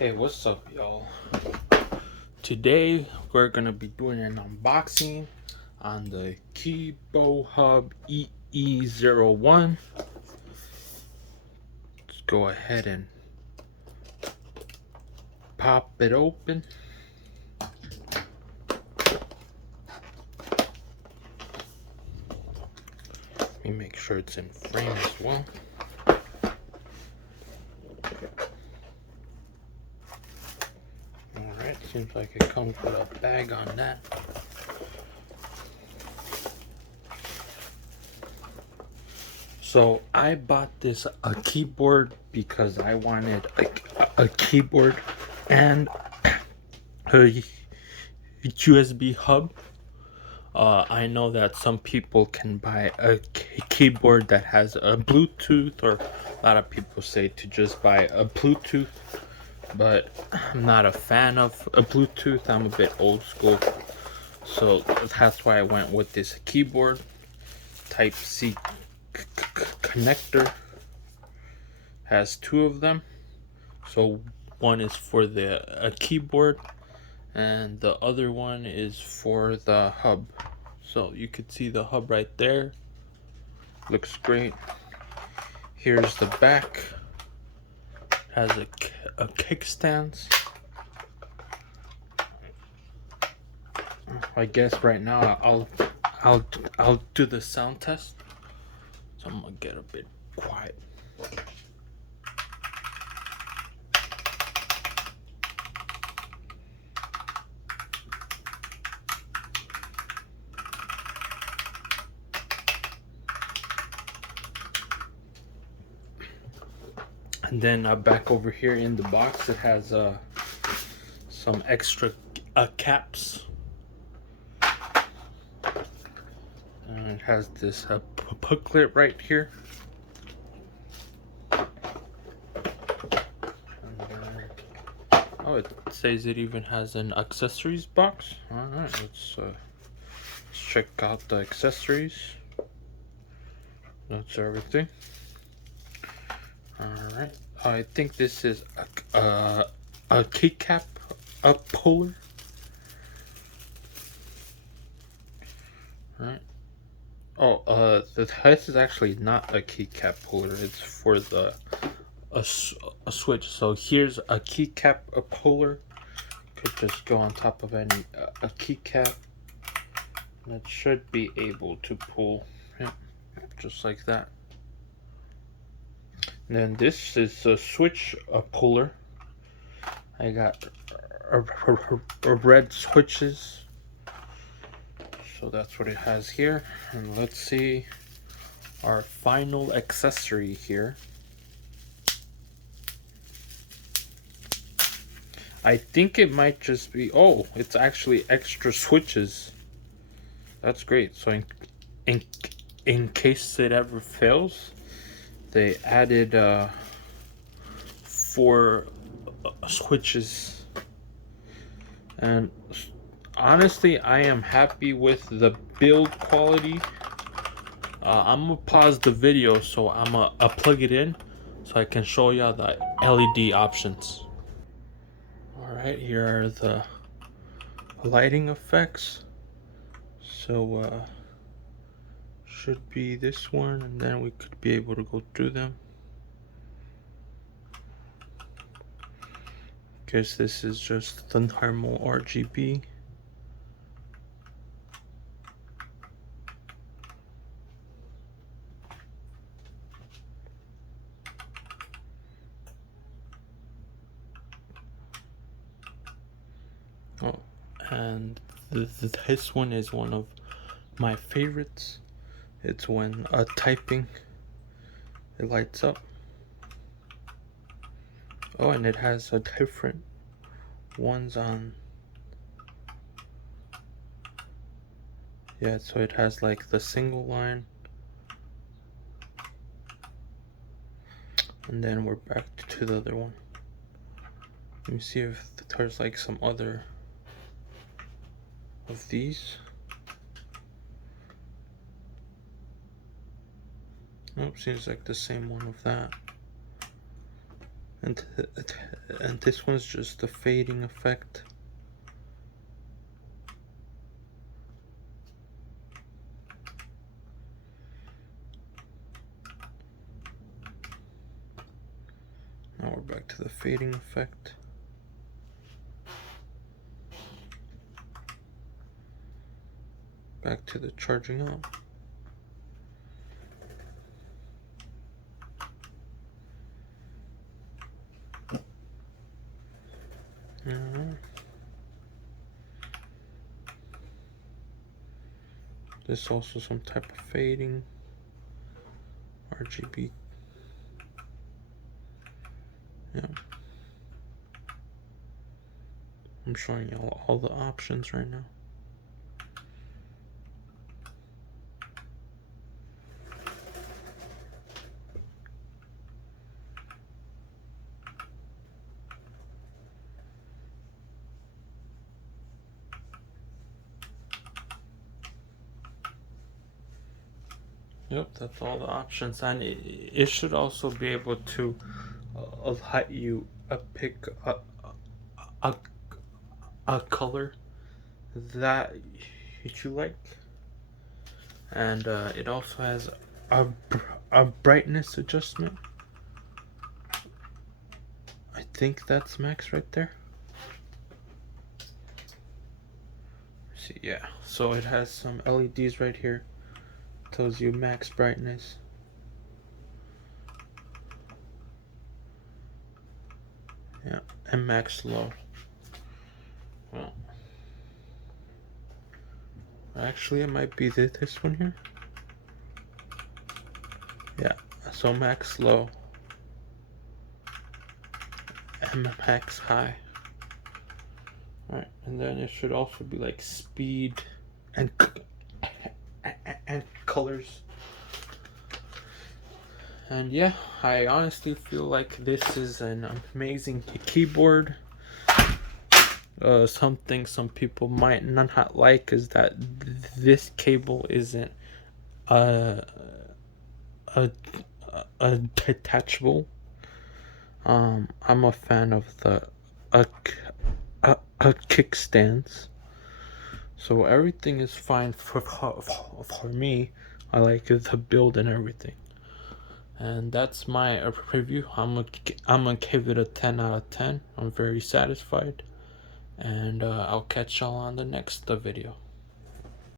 Hey, what's up, y'all? Today we're gonna be doing an unboxing on the KEBOHUB EE01. Let's go ahead and pop it open. Let me make sure it's in frame as well. Alright, seems like it comes with a bag on that. So I bought this keyboard because I wanted a keyboard and a USB hub. I know that some people can buy a keyboard that has a Bluetooth, or a lot of people say to just buy a Bluetooth, but I'm not a fan of a Bluetooth. I'm a bit old school, so that's why I went with this keyboard. Type C connector, has two of them, so one is for the keyboard and the other one is for the hub. So you could see the hub right there. Looks great. Here's the back. Has a kickstand. I guess right now I'll do the sound test. So I'm gonna get a bit quiet. And then back over here in the box, it has some extra caps. And it has this booklet right here. Oh, it says it even has an accessories box. Alright, let's check out the accessories. That's everything. Alright, I think this is a keycap puller. Right. Oh, this is actually not a keycap puller. It's for the a switch. So here's a keycap puller. Could just go on top of any a keycap. That should be able to pull, yeah, just like that. And then this is a switch puller. I got red switches, so that's what it has here. And let's see our final accessory here. I think it might just be, oh, it's actually extra switches. That's great. So in case it ever fails, they added 4 switches. And honestly, I am happy with the build quality. I'm gonna pause the video, so I'm gonna plug it in so I can show y'all the LED options. Alright, here are the lighting effects. So should be this one, and then we could be able to go through them. Guess this is just the normal RGB. Oh, and this one is one of my favorites. It's when typing, it lights up. Oh, and it has a different ones on. Yeah, so it has like the single line. And then we're back to the other one. Let me see if there's like some other of these. Nope, seems like the same one of that. and this one's just a fading effect. Now we're back to the fading effect. Back to the charging up. There's also some type of fading. RGB. Yeah. I'm showing you all the options right now. Yep, that's all the options, and it should also be able to let you pick a color that you like, and it also has a brightness adjustment. I think that's max right there. See, yeah, so it has some LEDs right here. Tells you max brightness. Yeah, and max low. Well, actually, it might be this one here. Yeah, so max low and max high. Alright, and then it should also be like speed and colors. And yeah, I honestly feel like this is an amazing keyboard. Something some people might not like is that this cable isn't a detachable. I'm a fan of the kickstands, so everything is fine for me. I like the build and everything, and that's my review. I'm gonna give it a 10 out of 10. I'm very satisfied, and I'll catch y'all on the next video.